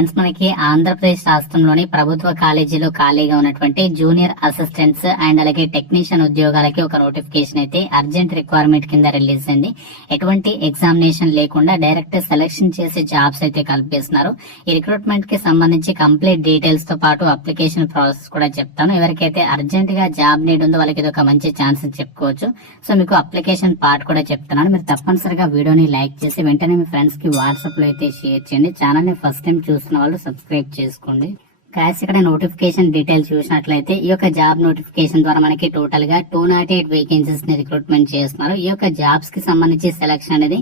Friends, మనకి ఆంధ్రప్రదేశ్ రాష్ట్రంలోని ప్రభుత్వ కాలేజీలో ఖాళీగా ఉన్నటువంటి జూనియర్ అసిస్టెంట్స్ అండ్ అలాగే టెక్నీషియన్ ఉద్యోగాలకి ఒక నోటిఫికేషన్ అయితే అర్జెంట్ రిక్వైర్మెంట్ కింద రిలీజ్ అయింది. ఎటువంటి ఎగ్జామినేషన్ లేకుండా డైరెక్ట్ సెలెక్షన్ చేసే జాబ్స్ అయితే కల్పిస్తున్నారు. ఈ రిక్రూట్మెంట్ కి సంబంధించి కంప్లీట్ డీటెయిల్స్ తో పాటు అప్లికేషన్ ప్రాసెస్ కూడా చెప్తాను. ఎవరికైతే అర్జెంట్ గా జాబ్ నీడ్ ఉందో వాళ్ళకి ఇది ఒక మంచి ఛాన్స్ చెప్పుకోవచ్చు. సో మీకు అప్లికేషన్ పార్ట్ కూడా చెప్తున్నాను. మీరు తప్పనిసరిగా వీడియోని లైక్ చేసి వెంటనే మీ ఫ్రెండ్స్ కి వాట్సాప్ లో అయితే షేర్ చేయండి. ఛానల్ ని ఫస్ట్ టైం చూస్తున్న వాళ్ళు సబ్స్క్రైబ్ చేసుకోండి. గాయస్, ఇక్కడ నోటిఫికేషన్ డీటెయిల్స్ చూసినట్లయితే ఈ యొక్క జాబ్ నోటిఫికేషన్ ద్వారా మనకి టోటల్ గా 208 వేకెన్సీస్ ని రిక్రూట్మెంట్ చేస్తున్నారు. ఈ యొక్క జాబ్స్ కి సంబంధించి సెలక్షన్ అనేది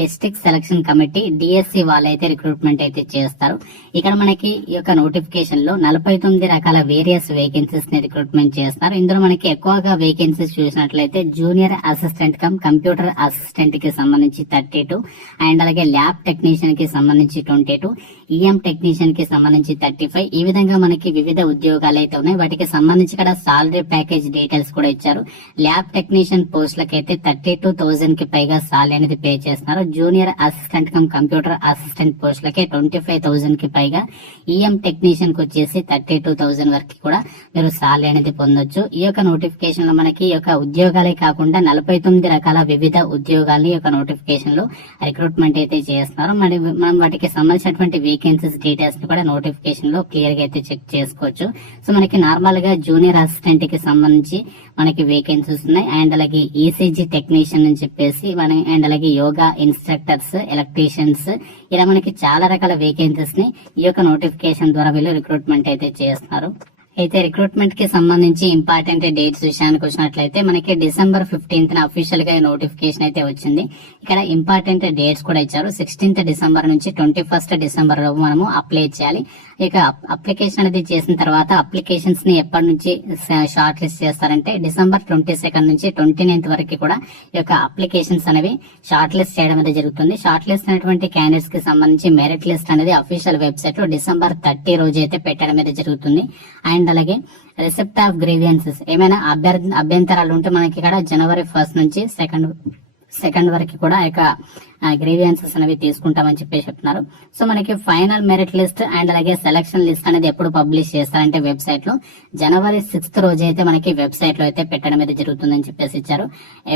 డిస్ట్రిక్ట్ సెలక్షన్ కమిటీ డిఎస్సి వాళ్ళైతే రిక్రూట్మెంట్ అయితే చేస్తారు. ఇక్కడ మనకి ఈ యొక్క నోటిఫికేషన్ లో 49 రకాల వేరియస్ వేకెన్సీస్ ని రిక్రూట్మెంట్ చేస్తారు. ఇందులో మనకి ఎక్కువగా వేకెన్సీస్ చూసినట్లయితే junior assistant cum computer assistant కి సంబంధించి 32 అండ్ అలాగే ల్యాబ్ టెక్నీషియన్ కి సంబంధించి 22, ఈఎం టెక్నీషియన్ కి సంబంధించి 35. ఈ విధంగా మనకి వివిధ ఉద్యోగాలు అయితే ఉన్నాయి. వాటికి సంబంధించి ఇక్కడ సాలరీ ప్యాకేజ్ డీటెయిల్స్ కూడా ఇచ్చారు. ల్యాబ్ టెక్నీషియన్ పోస్టులకి అయితే 32,000 కి పైగా సాలరీ అనేది పే చేస్తున్నారు. Junior assistant cum computer assistant పోస్టులకి 25,000 కి పైగా, ఈఎం టెక్నీషియన్ కి వచ్చేసి 32,000 వరకు కూడా మీరు సాలరీ అనేది పొందొచ్చు. ఈ యొక్క నోటిఫికేషన్ లో మనకి ఈ యొక్క ఉద్యోగాలే కాకుండా 49 రకాల వివిధ ఉద్యోగాల్ని ఈ యొక్క నోటిఫికేషన్ లో రిక్రూట్మెంట్ అయితే చేస్తున్నారు. మరి మనం వాటికి సంబంధించినటువంటి వేకెన్సీస్ డీటెయిల్స్ ని కూడా నోటిఫికేషన్ లో క్లియర్ గా అయితే చెక్ చేసుకోవచ్చు. సో మనకి నార్మల్ గా జూనియర్ అసిస్టెంట్ కి సంబంధించి మనకి వేకెన్సీస్ ఉన్నాయి. అండ్ అలాగే ఈసీజీ టెక్నీషియన్ అని చెప్పేసి అండ్ అలాగే యోగా ఇన్స్ట్రక్టర్స్, ఎలక్ట్రీషియన్స్, ఇలా మనకి చాలా రకాల వేకెన్సీస్ ని ఈ యొక్క నోటిఫికేషన్ ద్వారా వీళ్ళు రిక్రూట్మెంట్ అయితే చేస్తున్నారు. అయితే రిక్రూట్మెంట్ కి సంబంధించి ఇంపార్టెంట్ డేట్స్ విషయానికి వచ్చినట్లయితే మనకి December 15th అఫీషియల్ గా నోటిఫికేషన్ అయితే వచ్చింది. ఇక్కడ ఇంపార్టెంట్ డేట్స్ కూడా ఇచ్చారు. 16th December నుంచి 21st December లోపు మనము అప్లై చేయాలి. ఇక అప్లికేషన్ అనేది చేసిన తర్వాత అప్లికేషన్స్ ని ఎప్పటి నుంచి షార్ట్ లిస్ట్ చేస్తారంటే December 22nd నుంచి 29th వరకు కూడా ఈ యొక్క అప్లికేషన్స్ అనేవి షార్ట్ లిస్ట్ చేయడం అనేది జరుగుతుంది. షార్ట్ లిస్ట్ అయినటువంటి క్యాండిడేట్స్ కి సంబంధించి మెరిట్ లిస్ట్ అనేది అఫీషియల్ వెబ్సైట్ లో December 30 రోజు అయితే పెట్టడం అనేది జరుగుతుంది. అండ్ అలాగే రిసిప్ట్ ఆఫ్ గ్రీవియన్సెస్, ఏమైనా అభ్యంతరాలు ఉంటే మనకి ఇక్కడ January 1st నుంచి 2nd వరకు కూడా గ్రీవియన్సెస్ అనేవి తీసుకుంటామని చెప్పేసి చెప్తున్నారు. సో మనకి ఫైనల్ మెరిట్ లిస్ట్ అండ్ అలాగే సెలక్షన్ లిస్ట్ అనేది ఎప్పుడు పబ్లిష్ చేస్తారంటే వెబ్సైట్ లో January 6th రోజు అయితే మనకి వెబ్సైట్ లో అయితే పెట్టడం అయితే జరుగుతుందని చెప్పేసి ఇచ్చారు.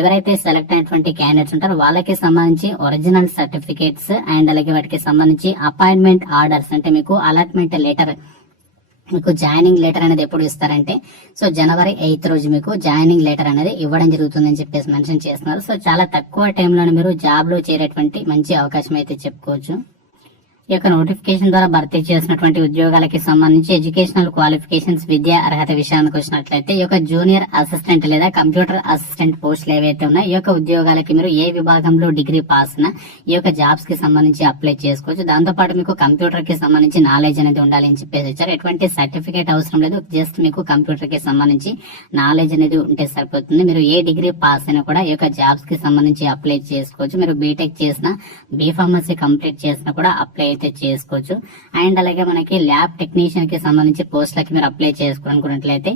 ఎవరైతే సెలెక్ట్ అయినటువంటి క్యాండిడేట్స్ ఉంటారో వాళ్ళకి సంబంధించి ఒరిజినల్ సర్టిఫికేట్స్ అండ్ అలాగే వాటికి సంబంధించి అపాయింట్మెంట్ ఆర్డర్స్, అంటే మీకు అలాట్మెంట్ లెటర్, మీకు జాయినింగ్ లెటర్ అనేది ఎప్పుడు ఇస్తారంటే సో January 8th రోజు మీకు జాయినింగ్ లెటర్ అనేది ఇవ్వడం జరుగుతుందని చెప్పేసి మెన్షన్ చేస్తున్నారు. సో చాలా తక్కువ టైంలోనే మీరు జాబ్ లో చేరేటువంటి మంచి అవకాశం అయితే చెప్పుకోవచ్చు. ఈ యొక్క నోటిఫికేషన్ ద్వారా భర్తీ చేసినటువంటి ఉద్యోగాలకి సంబంధించి ఎడ్యుకేషనల్ క్వాలిఫికేషన్స్, విద్యా అర్హత విషయానికి వచ్చినట్లయితే ఈ యొక్క జూనియర్ అసిస్టెంట్ లేదా కంప్యూటర్ అసిస్టెంట్ పోస్టులు ఏవైతే ఉన్నాయో ఈ యొక్క ఉద్యోగాలకి మీరు ఏ విభాగంలో డిగ్రీ పాస్ అయినా ఈ యొక్క జాబ్స్ కి సంబంధించి అప్లై చేసుకోవచ్చు. దాంతో పాటు మీకు కంప్యూటర్ కి సంబంధించి నాలెడ్జ్ అనేది ఉండాలి అని చెప్పేసి ఇచ్చారు. ఎటువంటి సర్టిఫికేట్ అవసరం లేదు, జస్ట్ మీకు కంప్యూటర్ కి సంబంధించి నాలెడ్జ్ అనేది ఉంటే సరిపోతుంది. మీరు ఏ డిగ్రీ పాస్ అయినా కూడా ఈ యొక్క జాబ్స్ కి సంబంధించి అప్లై చేసుకోవచ్చు. మీరు బీటెక్ చేసినా, బీఫార్మసీ కంప్లీట్ చేసినా కూడా అప్లై అయితే చేసుకోవచ్చు. అండ్ అలాగే మనకి ల్యాబ్ టెక్నీషియన్ కి సంబంధించి పోస్టులకి మీరు అప్లై చేసుకోవాలనుకున్నట్లయితే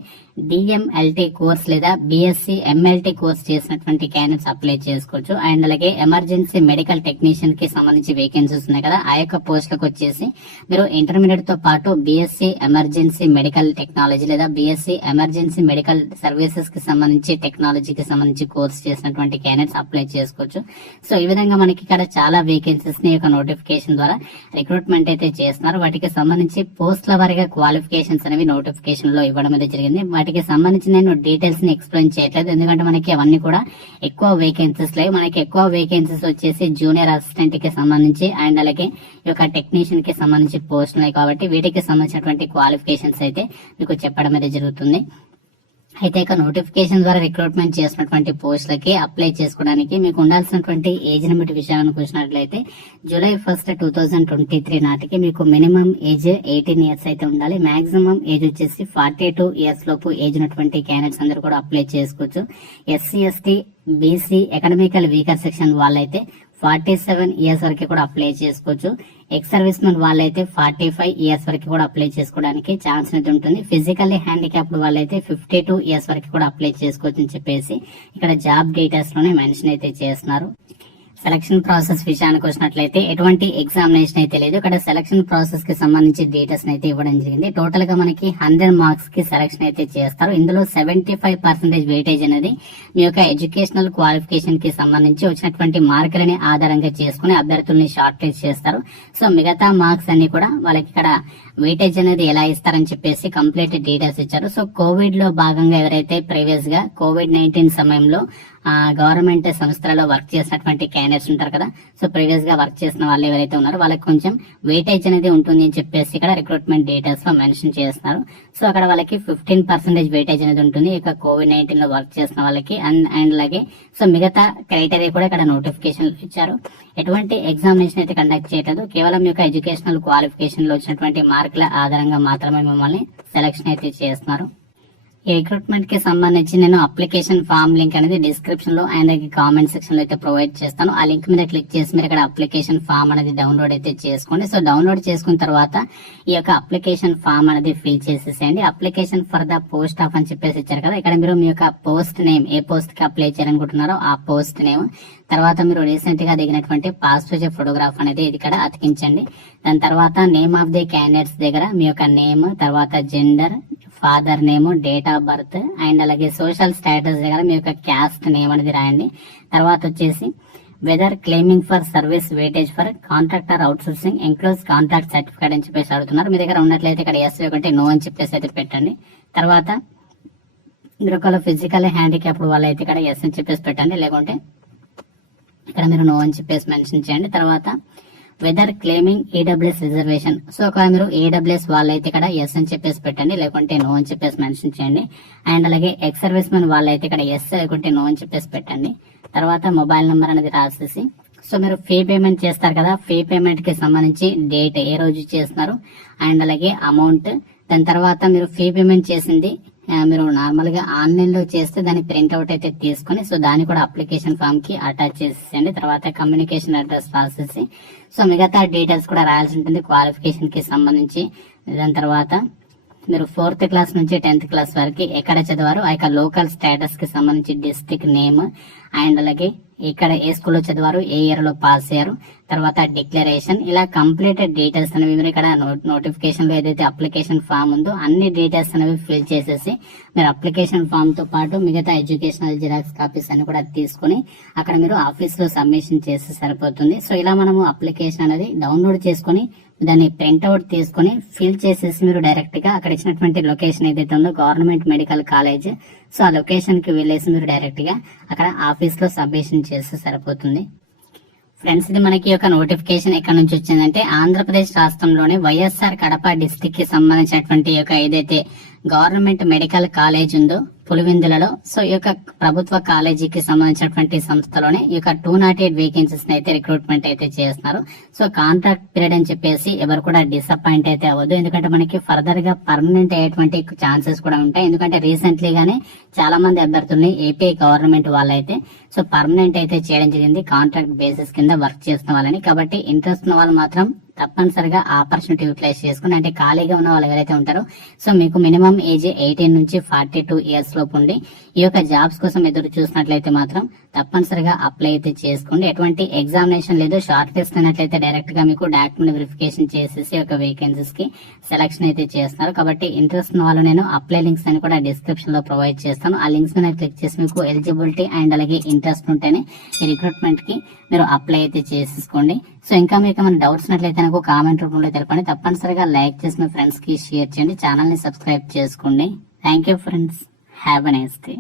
డిఎంఎల్టీ కోర్స్ లేదా బిఎస్సి ఎంఎల్టీ కోర్స్ చేసినటువంటి క్యాండిడేట్స్ అప్లై చేసుకోవచ్చు. అండ్ అలాగే ఎమర్జెన్సీ మెడికల్ టెక్నీషియన్ కి సంబంధించి వేకెన్సీస్ ఉన్నాయి కదా, ఆ యొక్క పోస్టులకు వచ్చేసి మీరు ఇంటర్మీడియట్ తో పాటు బిఎస్సి ఎమర్జెన్సీ మెడికల్ టెక్నాలజీ లేదా బిఎస్సి ఎమర్జెన్సీ మెడికల్ సర్వీసెస్ కి సంబంధించి టెక్నాలజీకి సంబంధించి కోర్స్ చేసినటువంటి క్యాండిడేట్స్ అప్లై చేసుకోవచ్చు. సో ఈ విధంగా మనకి ఇక్కడ చాలా వేకెన్సీస్ ని యొక్క నోటిఫికేషన్ ద్వారా రిక్రూట్మెంట్ అయితే చేస్తున్నారు. వాటికి సంబంధించి పోస్టుల వారీగా క్వాలిఫికేషన్స్ అనేవి నోటిఫికేషన్ లో ఇవ్వడం అయితే జరిగింది. వాటికి సంబంధించి నేను డీటెయిల్స్ ని ఎక్స్ప్లెయిన్ చేయట్లేదు, ఎందుకంటే మనకి అవన్నీ కూడా ఎక్కువ వేకెన్సీస్ లేవు. మనకి ఎక్కువ వేకెన్సీస్ వచ్చేసి జూనియర్ అసిస్టెంట్ కి సంబంధించి అండ్ అలాగే ఈ యొక్క టెక్నీషియన్ కి సంబంధించి పోస్టులు ఉన్నాయి కాబట్టి వీటికి సంబంధించినటువంటి క్వాలిఫికేషన్స్ అయితే మీకు చెప్పడం అయితే జరుగుతుంది. అయితే ఇక నోటిఫికేషన్ ద్వారా రిక్రూట్మెంట్ చేసినటువంటి పోస్టులకి అప్లై చేసుకోవడానికి మీకు ఉండాల్సినటువంటి ఏజ్ లిమిట్ విషయానికి వచ్చినట్లయితే July 1st, 2023 నాటికి మీకు మినిమం ఏజ్ 18 years అయితే ఉండాలి. మాక్సిమం ఏజ్ వచ్చేసి 42 years లోపు ఏజ్ ఉన్నటువంటి క్యాండిడేట్స్ అందరూ కూడా అప్లై చేసుకోవచ్చు. SC, ST, BC, economical weaker section వాళ్ళైతే 47 years వరకు కూడా అప్లై చేసుకోవచ్చు. ఎక్స్ సర్వీస్ మెన్ వాళ్ళైతే 45 years వరకు కూడా అప్లై చేసుకోవడానికి ఛాన్స్ అనేది ఉంటుంది. ఫిజికల్లీ హ్యాండిక్యాప్డ్ వాళ్ళైతే 52 years వరకు కూడా అప్లై చేసుకోవచ్చు అని చెప్పేసి ఇక్కడ జాబ్ డీటెయిల్స్ లోనే మెన్షన్ అయితే చేస్తున్నారు. సెలక్షన్ ప్రాసెస్ విషయానికి వచ్చినట్లయితే ఎటువంటి ఎగ్జామినేషన్ అయితే లేదు. ఇక్కడ సెలక్షన్ ప్రాసెస్ కి సంబంధించి డీటెయిల్స్ అయితే ఇవ్వడం జరిగింది. టోటల్ గా మనకి 100 మార్క్స్ కి సెలక్షన్ అయితే చేస్తారు. ఇందులో 75% వెయిటేజ్ అనేది మీ యొక్క ఎడ్యుకేషనల్ క్వాలిఫికేషన్ కి సంబంధించి వచ్చినటువంటి మార్కులని ఆధారంగా చేసుకుని అభ్యర్థుల్ని షార్ట్ లిస్ట్ చేస్తారు. సో మిగతా మార్క్స్ అన్ని కూడా వాళ్ళకి ఇక్కడ వెయిటేజ్ అనేది ఎలా ఇస్తారని చెప్పేసి కంప్లీట్ డీటెయిల్స్ ఇచ్చారు. సో కోవిడ్ లో భాగంగా ఎవరైతే ప్రీవియస్ గా COVID-19 సమయంలో గవర్నమెంట్ సంస్థలలో వర్క్ చేసినటువంటి క్యాండిడేట్స్ ఉంటారు కదా, సో ప్రీవియస్ గా వర్క్ చేసిన వాళ్ళు ఎవరైతే ఉన్నారో వాళ్ళకి కొంచెం వెయిటేజ్ అనేది ఉంటుంది అని చెప్పేసి ఇక్కడ రిక్రూట్మెంట్ డీటెయిల్స్ లో మెన్షన్ చేస్తున్నారు. సో అక్కడ వాళ్ళకి 15% వెయిటేజ్ అనేది ఉంటుంది ఇక COVID-19 లో వర్క్ చేసిన వాళ్ళకి. అండ్ అలాగే సో మిగతా క్రైటీరియా కూడా ఇక్కడ నోటిఫికేషన్ ఇచ్చారు. ఎటువంటి ఎగ్జామినేషన్ అయితే కండక్ట్ చేయలేదు. కేవలం యొక్క ఎడ్యుకేషనల్ క్వాలిఫికేషన్ లో వచ్చినటువంటి మార్కుల ఆధారంగా మాత్రమే మిమ్మల్ని సెలక్షన్ అయితే చేస్తున్నారు. ఈ రిక్రూట్మెంట్ కి సంబంధించి నేను అప్లికేషన్ ఫామ్ లింక్ అనేది డిస్క్రిప్షన్ లో అండ్ కామెంట్ సెక్షన్ లో అయితే ప్రొవైడ్ చేస్తాను. ఆ లింక్ మీద క్లిక్ చేసి మీరు ఇక్కడ అప్లికేషన్ ఫామ్ అనేది డౌన్లోడ్ అయితే చేసుకోండి. సో డౌన్లోడ్ చేసుకున్న తర్వాత ఈ యొక్క అప్లికేషన్ ఫామ్ అనేది ఫిల్ చేసేసేయండి. Application for the post of అని చెప్పేసి ఇచ్చారు కదా, ఇక్కడ మీరు మీ యొక్క పోస్ట్ నేమ్, ఏ పోస్ట్ కి అప్లై చేయాలనుకుంటున్నారో ఆ పోస్ట్ నేమ్, తర్వాత మీరు రీసెంట్ గా దిగినటువంటి పాస్పోర్ట్ ఫోటోగ్రాఫ్ అనేది ఇక్కడ అతికించండి. దాని తర్వాత నేమ్ ఆఫ్ ది క్యాండిడేట్స్ దగ్గర మీ యొక్క నేమ్, తర్వాత gender, father name, date of birth and అలాగే సోషల్ స్టేటస్ దగ్గర మీ యొక్క క్యాస్ట్ నేమ్ అనేది రాయండి. తర్వాత వచ్చేసి whether claiming for service weightage for contractor outsourcing enclose contract certificate అని చెప్పేసి అడుగుతున్నారు. మీ దగ్గర ఉన్నట్లయితే ఇక్కడ ఎస్ లేకుంటే నో అని చెప్పేసి అయితే పెట్టండి. తర్వాత మీరు ఒకవేళ ఫిజికల్ హ్యాండిక్యాప్ వాళ్ళైతే ఇక్కడ ఎస్ అని చెప్పేసి పెట్టండి, లేకుంటే ఇక్కడ మీరు నో అని చెప్పేసి మెన్షన్ చేయండి. తర్వాత whether claiming EWS reservation, so ఒకవేళ మీరు ఈడబ్ల్యూఎస్ వాళ్ళైతే ఇక్కడ ఎస్ అని చెప్పేసి పెట్టండి, లేకుంటే నో అని చెప్పేసి మెన్షన్ చేయండి. అండ్ అలాగే ఎక్స్ సర్వీస్ మెన్ వాళ్ళైతే ఇక్కడ ఎస్ లేకుంటే నో అని చెప్పేసి పెట్టండి. తర్వాత మొబైల్ నెంబర్ అనేది రాసేసి సో మీరు ఫీ పేమెంట్ చేస్తారు కదా, ఫీ పేమెంట్ కి సంబంధించి డేట్ ఏ రోజు చేస్తున్నారు అండ్ అలాగే అమౌంట్. దాని తర్వాత మీరు ఫీ పేమెంట్ చేసింది మీరు నార్మల్ గా ఆన్లైన్ లో చేస్తే దాని ప్రింట్అవుట్ అయితే తీసుకుని సో దాన్ని కూడా అప్లికేషన్ ఫామ్ కి అటాచ్ చేసేయండి. తర్వాత కమ్యూనికేషన్ అడ్రస్ రాసేసి సో మిగతా డీటెయిల్స్ కూడా రాయాల్సి ఉంటుంది క్వాలిఫికేషన్ కి సంబంధించి. దాని తర్వాత మీరు 4th క్లాస్ నుంచి 10th క్లాస్ వరకు ఎక్కడ చదివారు, ఆ యొక్క లోకల్ స్టేటస్ కి సంబంధించి డిస్ట్రిక్ట్ నేమ్ అండ్ అలాగే ఇక్కడ ఏ స్కూల్లో చదివారు, ఏ ఇయర్ లో పాస్ అయ్యారు, తర్వాత డిక్లరేషన్, ఇలా కంప్లీట్ డీటెయిల్స్ అనేవి మీరు ఇక్కడ నోటిఫికేషన్ లో ఏదైతే అప్లికేషన్ ఫామ్ ఉందో అన్ని డీటెయిల్స్ అనేవి ఫిల్ చేసేసి మీరు అప్లికేషన్ ఫామ్ తో పాటు మిగతా ఎడ్యుకేషనల్ జిరాక్స్ కాపీస్ అని కూడా తీసుకుని అక్కడ మీరు ఆఫీస్ లో సబ్మిషన్ చేస్తే సరిపోతుంది. సో ఇలా మనము అప్లికేషన్ అనేది డౌన్లోడ్ చేసుకుని దాన్ని ప్రింట్అవుట్ తీసుకుని ఫిల్ చేసేసి మీరు డైరెక్ట్ గా అక్కడ ఇచ్చినటువంటి లొకేషన్ ఏదైతే ఉందో గవర్నమెంట్ మెడికల్ కాలేజ్, సో ఆ లొకేషన్ కి వెళ్ళేసి మీరు డైరెక్ట్ గా అక్కడ ఆఫీస్ లో సబ్మిషన్ చేస్తే సరిపోతుంది. ఫ్రెండ్స్, ఇది మనకి ఒక నోటిఫికేషన్ ఎక్కడ నుంచి వచ్చిందంటే ఆంధ్రప్రదేశ్ రాష్ట్రంలోని వైఎస్ఆర్ కడప డిస్టిక్ కి సంబంధించినటువంటి ఏదైతే గవర్నమెంట్ మెడికల్ కాలేజ్ ఉందో పులివెందులలో, సో ఈ యొక్క ప్రభుత్వ కాలేజీకి సంబంధించినటువంటి సంస్థలోనే ఈ యొక్క 208 వేకెన్సీస్ అయితే రిక్రూట్మెంట్ అయితే చేస్తున్నారు. సో కాంట్రాక్ట్ పీరియడ్ అని చెప్పేసి ఎవరు కూడా డిసప్పాయింట్ అయితే అవ్వదు, ఎందుకంటే మనకి ఫర్దర్ గా పర్మనెంట్ అయ్యేటువంటి ఛాన్సెస్ కూడా ఉంటాయి. ఎందుకంటే రీసెంట్లీ గానే చాలా మంది అభ్యర్థుల్ని ఏపీ గవర్నమెంట్ వాళ్ళైతే సో పర్మనెంట్ అయితే చేయడం జరిగింది కాంట్రాక్ట్ బేసిస్ కింద వర్క్ చేస్తున్న వాళ్ళని. కాబట్టి ఇంట్రెస్ట్ ఉన్న వాళ్ళు మాత్రం తప్పనిసరిగా ఆపర్చునిటీ యూటిలైజ్ చేసుకుని, అంటే ఖాళీగా ఉన్న వాళ్ళు ఎవరైతే ఉంటారో సో మీకు మినిమం ఏజ్ 18 నుంచి 42 ఇయర్స్ లోపు ఉండి ఈ యొక్క జాబ్స్ కోసం ఎదురు చూసినట్లయితే మాత్రం తప్పనిసరిగా అప్లై అయితే చేసుకోండి. ఎటువంటి ఎగ్జామినేషన్ లేదు, షార్ట్ లిస్ట్ అయినట్లయితే డైరెక్ట్ గా మీకు డాక్యుమెంట్ వెరిఫికేషన్ చేసేసి ఒక వేకెన్సీస్ కి సెలక్షన్ అయితే చేస్తున్నారు. కాబట్టి ఇంట్రెస్ట్ ఉన్న వాళ్ళు నేను అప్లై లింక్స్ అని కూడా డిస్క్రిప్షన్ లో ప్రొవైడ్ చేస్తాను. ఆ లింక్స్ మీద క్లిక్ చేసి మీకు ఎలిజిబిలిటీ అండ్ అలాగే ఇంట్రెస్ట్ ఉంటేనే ఈ రిక్రూట్మెంట్ కి మీరు అప్లై అయితే చేసేసుకోండి. సో ఇంకా మీకు ఏమైనా డౌట్స్ ఉన్నట్లయితే నాకు కామెంట్ రూపంలో తెలపండి. తప్పనిసరిగా లైక్ చేసి మీ ఫ్రెండ్స్ కి షేర్ చేయండి, ఛానల్ ని సబ్స్క్రైబ్ చేసుకోండి. Thank you friends, have a nice day.